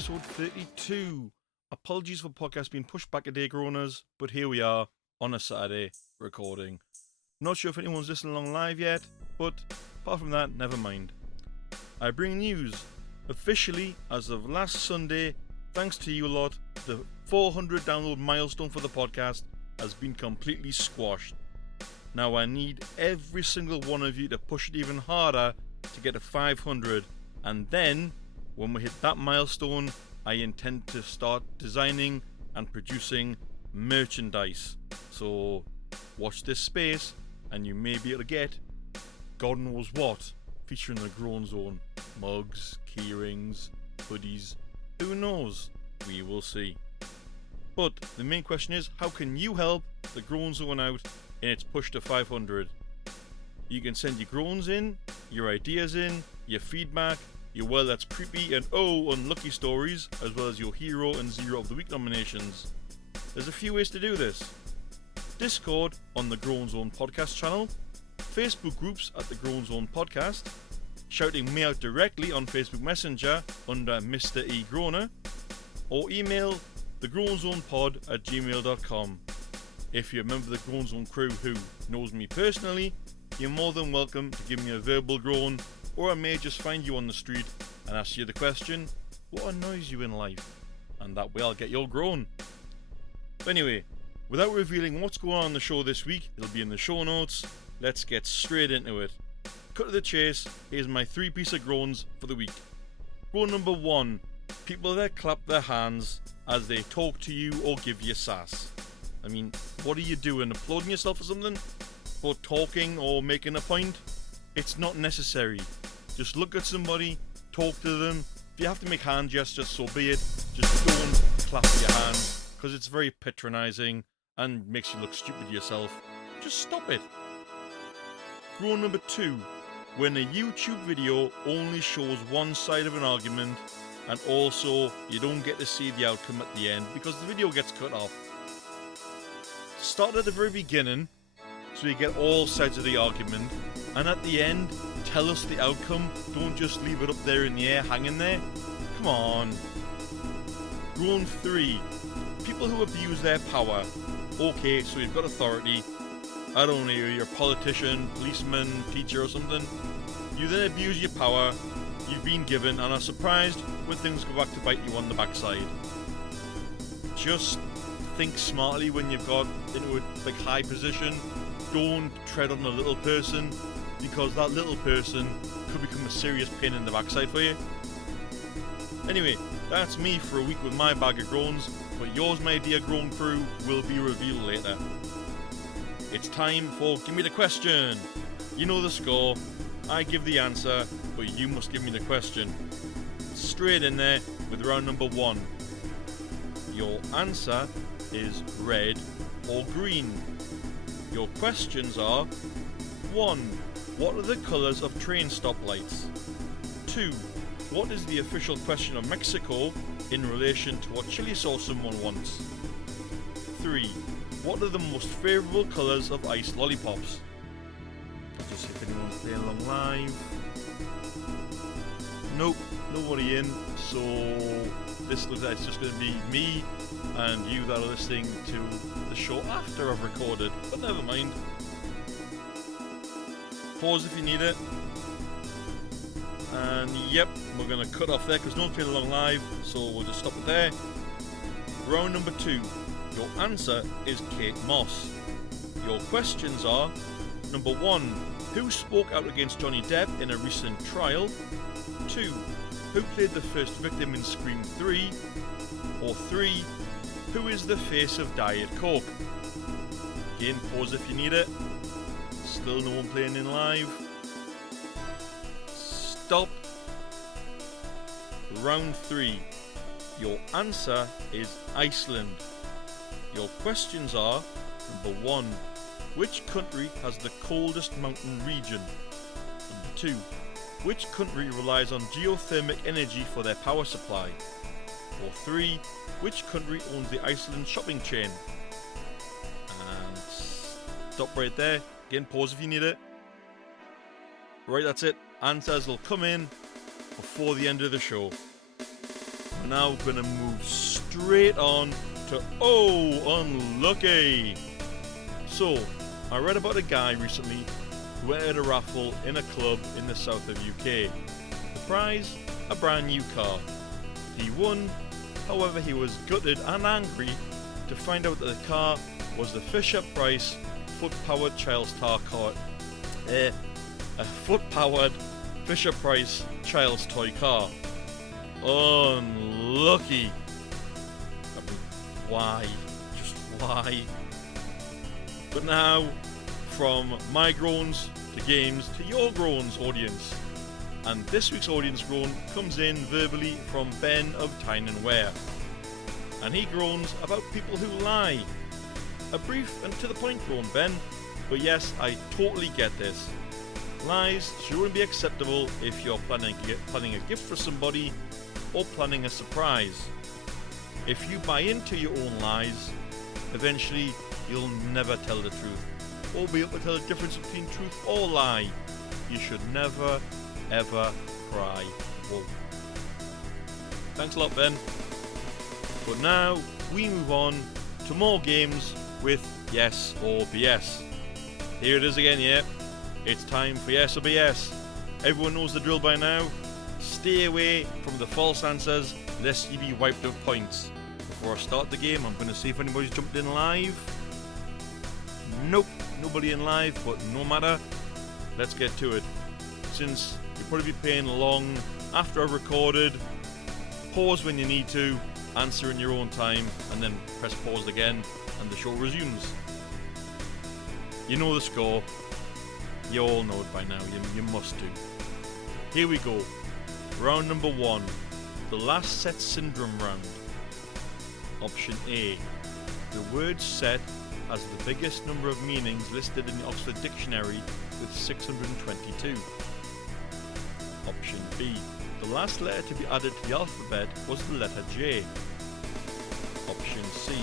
episode 32. Apologies for podcast being pushed back a day, Groaners, but here we are on a Saturday recording. Not sure if anyone's listening along live yet, but apart from that, never mind. I bring news. Officially, as of last Sunday, thanks to you lot, the 400 download milestone for the podcast has been completely squashed. Now I need every single one of you to push it even harder to get to 500, and then when we hit that milestone, I intend to start designing and producing merchandise. So watch this space and you may be able to get God knows what featuring the Groan Zone. Mugs, keyrings, hoodies, who knows? We will see. But the main question is, how can you help the Groan Zone out in its push to 500? You can send your groans in, your ideas in, your feedback, your well that's creepy and oh unlucky stories, as well as your hero and zero of the week nominations. There's a few ways to do this. Discord on the Groan Zone podcast channel, Facebook groups at the Groan Zone podcast, shouting me out directly on Facebook Messenger under Mr. E. Groaner, or email thegroanzonepod@gmail.com. If you're a member of the Groan Zone crew who knows me personally, you're more than welcome to give me a verbal groan, or I may just find you on the street and ask you the question, what annoys you in life? And that way I'll get your groan. But anyway, without revealing what's going on in the show this week, it'll be in the show notes. Let's get straight into it. Cut to the chase, here's my 3-piece of groans for the week. Groan number 1, people that clap their hands as they talk to you or give you sass. I mean, what are you doing? Applauding yourself or something? For talking or making a point? It's not necessary. Just look at somebody, talk to them. If you have to make hand gestures, so be it. Just don't clap your hands, because it's very patronizing and makes you look stupid yourself. Just stop it. Groan number 2. When a YouTube video only shows one side of an argument, and also you don't get to see the outcome at the end because the video gets cut off. Start at the very beginning so you get all sides of the argument, and at the end tell us the outcome. Don't just leave it up there in the air hanging there. Come on. Groan 3. People who abuse their power. Okay, so you've got authority. I don't know, you're a politician, policeman, teacher or something. You then abuse your power you've been given and are surprised when things go back to bite you on the backside. Just think smartly when you've got into a high position. Don't tread on a little person, because that little person could become a serious pain in the backside for you. Anyway, that's me for a week with my bag of groans, but yours, my dear groan crew, will be revealed later. It's time for Gimmie Da Question. You know the score. I give the answer, but you must give me the question. Straight in there with round number 1. Your answer is red or green. Your questions are: 1. What are the colours of train stoplights? 2. What is the official question of Mexico in relation to what chili sauce someone wants? 3. What are the most favourable colours of iced lollipops? Just see if anyone's playing along live. Nope, nobody in, so this looks like it's just going to be me and you that are listening to the show after I've recorded, but never mind. Pause if you need it. And yep, we're going to cut off there because no one's playing along live, so we'll just stop it there. Round number 2. Your answer is Kate Moss. Your questions are: number 1, who spoke out against Johnny Depp in a recent trial? 2, who played the first victim in Scream 3? Or 3, who is the face of Diet Coke? Again, pause if you need it. Still no one playing in live. Stop. Round 3. Your answer is Iceland. Your questions are: number 1, which country has the coldest mountain region? Number 2, which country relies on geothermal energy for their power supply? Or 3, which country owns the Iceland shopping chain? And stop right there. Again, pause if you need it. Right, that's it. Answers will come in before the end of the show. we're now going to move straight on to Ohhh Unlucky. So, I read about a guy recently who entered a raffle in a club in the south of UK. The prize? A brand new car. He won, however he was gutted and angry to find out that the car was the Fisher-Price foot-powered child's car. A foot-powered Fisher-Price child's toy car. Unlucky. I mean, why? Just why? But now, from my groans to games to your groans, audience. And this week's audience groan comes in verbally from Ben of Tyne and Ware. And he groans about people who lie. A brief and to the point groan, Ben, but yes, I totally get this. Lies shouldn't be acceptable if you're planning a gift for somebody or planning a surprise. If you buy into your own lies, eventually you'll never tell the truth or be able to tell the difference between truth or lie. You should never ever cry wolf. Thanks a lot, Ben. But now we move on to more games with yes or BS. Here it is again, yeah. It's time for yes or BS. Everyone knows the drill by now. Stay away from the false answers lest you be wiped of points. Before I start the game, I'm going to see if anybody's jumped in live. Nope, nobody in live, but no matter. Let's get to it. Since you'll probably be playing along after I've recorded, pause when you need to, answer in your own time, and then press pause again, and the show resumes. You know the score. You all know it by now. You must do. Here we go. Round number 1. The last set syndrome round. Option A. The word set has the biggest number of meanings listed in the Oxford Dictionary with 622. Option B. The last letter to be added to the alphabet was the letter J. Option C.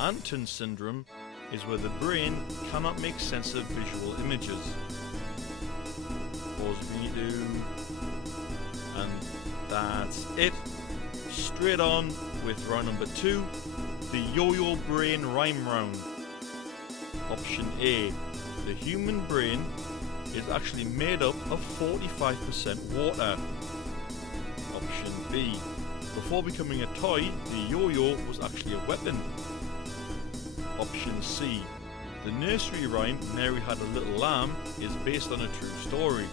Anton syndrome is where the brain cannot make sense of visual images. Pause if you need to. And that's it. Straight on with round number 2, the yo-yo brain rhyme round. Option A. The human brain is actually made up of 45% water. Option B. Before becoming a toy, the yo-yo was actually a weapon. Option C. The nursery rhyme Mary Had a Little Lamb is based on a true story.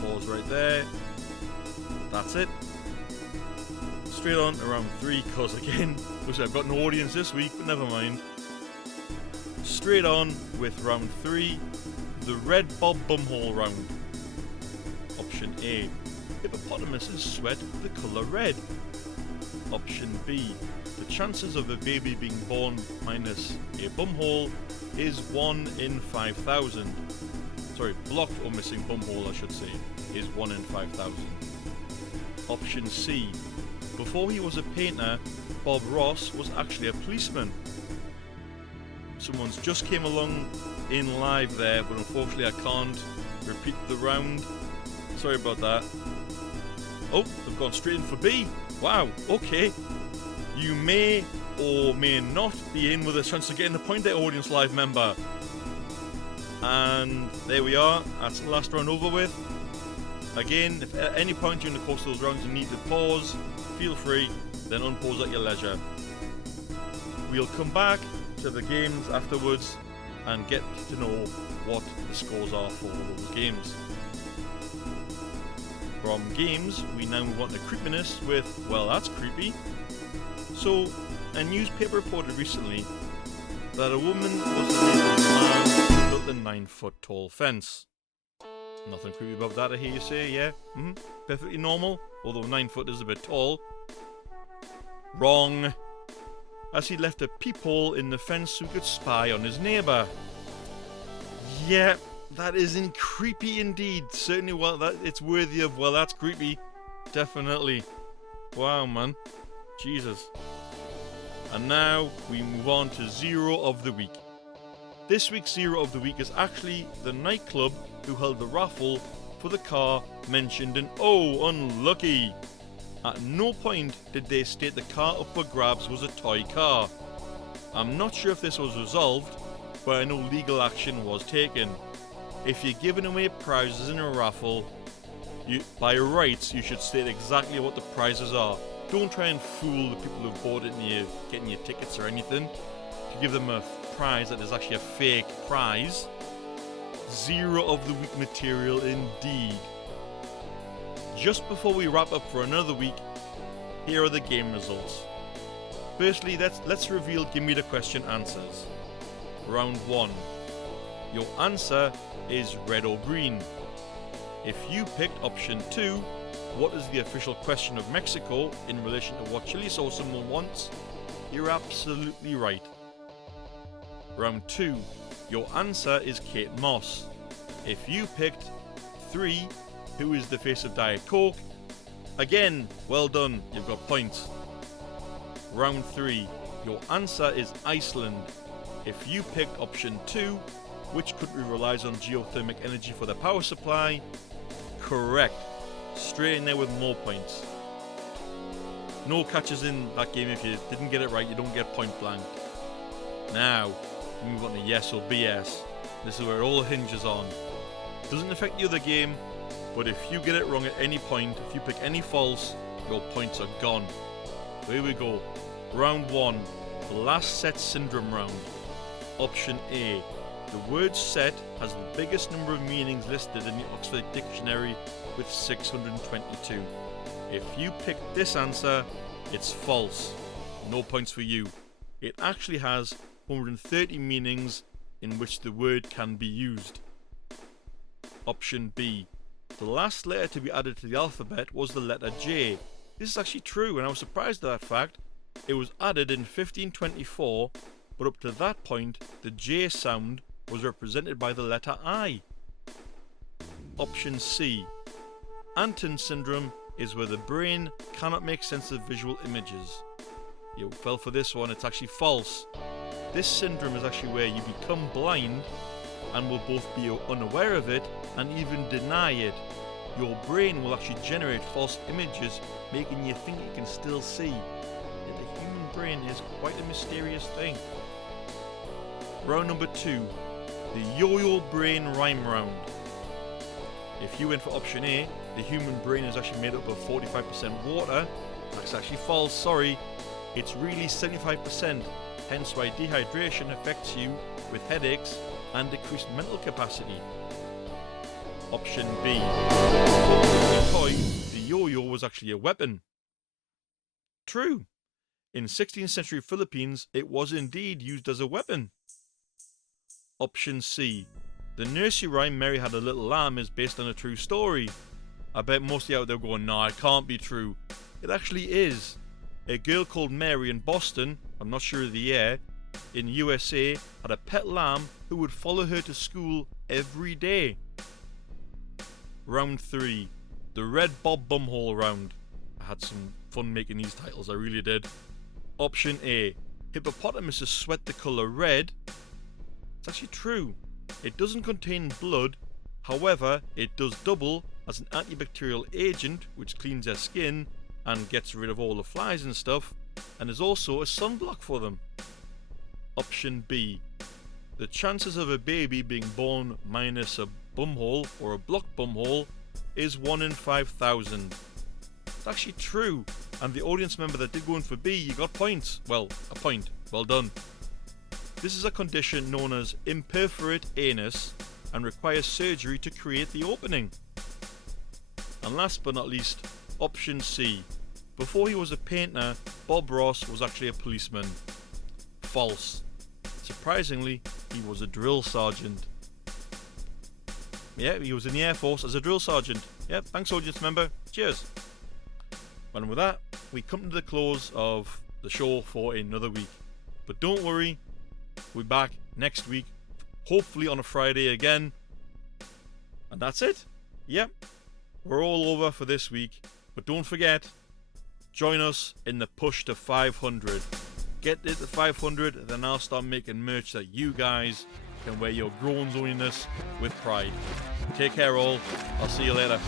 Pause right there. That's it. Straight on to round 3, cause again, looks like I've got no audience this week, but never mind. Straight on with round 3, the red bob bumhole round. Option A. Hippopotamuses sweat the colour red. Option B. The chances of a baby being born minus a bumhole is 1 in 5,000. Sorry, blocked or missing bumhole I should say, is 1 in 5,000. Option C. Before he was a painter, Bob Ross was actually a policeman. Someone's just came along in live there, but unfortunately I can't repeat the round. Sorry about that. Oh, they've gone straight in for B. Wow, okay. You may or may not be in with a chance of getting a point there, audience live member. And there we are. That's the last round over with. Again, if at any point during the course of those rounds you need to pause, feel free, then unpause at your leisure. We'll come back to the games afterwards and get to know what the scores are for those games. From games, we now move on to creepiness with, well, that's creepy. So, a newspaper reported recently that a woman was the neighbour of a man who built a 9-foot tall fence. Nothing creepy about that, I hear you say, yeah? Perfectly normal, although 9 foot is a bit tall. Wrong. As he left a peephole in the fence so he could spy on his neighbour. Yeah, that is creepy indeed. Certainly, well, it's worthy of, well, that's creepy. Definitely. Wow, man. Jesus. And now we move on to Zero of the Week. This week's Zero of the Week is actually the nightclub who held the raffle for the car mentioned in Ohhh Unlucky. At no point did they state the car up for grabs was a toy car. I'm not sure if this was resolved, but I know legal action was taken. If you're giving away prizes in a raffle, by rights you should state exactly what the prizes are. Don't try and fool the people who bought it and you're getting your tickets or anything to give them a prize that is actually a fake prize. Zero of the week material indeed. Just before we wrap up for another week, here are the game results. Firstly, let's reveal Gimmie Da Question answers. Round 1. Your answer is red or green. If you picked option 2, what is the official question of Mexico in relation to what chili sauce someone wants, you're absolutely right. Round 2. Your answer is Kate Moss. If you picked 3, who is the face of Diet Coke, again, well done, you've got points. Round 3. Your answer is Iceland. If you picked option 2, which country relies on geothermal energy for their power supply, correct. Straight in there with more points. No catches in that game. If you didn't get it right, you don't get point blank. Now, we move on to yes or BS. This is where it all hinges on. Doesn't affect the other game, but if you get it wrong at any point, if you pick any false, your points are gone. So here we go. Round 1, the last set syndrome round. Option A. The word set has the biggest number of meanings listed in the Oxford Dictionary with 622. If you pick this answer, it's false. No points for you. It actually has 130 meanings in which the word can be used. Option B. The last letter to be added to the alphabet was the letter J. This is actually true, and I was surprised at that fact. It was added in 1524, but up to that point, the J sound was represented by the letter I. Option C. Anton syndrome is where the brain cannot make sense of visual images. You fell for this one, it's actually false. This syndrome is actually where you become blind and will both be unaware of it and even deny it. Your brain will actually generate false images, making you think you can still see. Yet the human brain is quite a mysterious thing. Round number 2. The yo-yo brain rhyme round. If you went for option A, the human brain is actually made up of 45% water. That's actually false, sorry. It's really 75%, hence why dehydration affects you with headaches and decreased mental capacity. Option B. Before it was a toy, the yo-yo was actually a weapon. True. In 16th century Philippines, it was indeed used as a weapon. Option C. The nursery rhyme Mary Had a Little Lamb is based on a true story. I bet most of you out there going, nah, it can't be true. It actually is. A girl called Mary in Boston, I'm not sure of the year, in USA, had a pet lamb who would follow her to school every day. Round 3. The Red Bob Bumhole round. I had some fun making these titles, I really did. Option A. Hippopotamuses sweat the colour red. It's actually true. It doesn't contain blood, however, it does double as an antibacterial agent which cleans their skin and gets rid of all the flies and stuff, and is also a sunblock for them. Option B. The chances of a baby being born minus a bumhole or a blocked bumhole is 1 in 5,000. It's actually true, and the audience member that did go in for B, you got points. Well, a point. Well done. This is a condition known as imperforate anus and requires surgery to create the opening. And last but not least, option C. Before he was a painter, Bob Ross was actually a policeman. False. Surprisingly, he was a drill sergeant. Yeah, he was in the Air Force as a drill sergeant. Yeah, thanks audience member. Cheers. And with that, we come to the close of the show for another week. But don't worry, we'll be back next week, hopefully on a Friday again. And that's it. Yep, we're all over for this week. But don't forget, join us in the push to 500. Get it to 500, then I'll start making merch that you guys can wear your groans onliness with pride. Take care all. I'll see you later.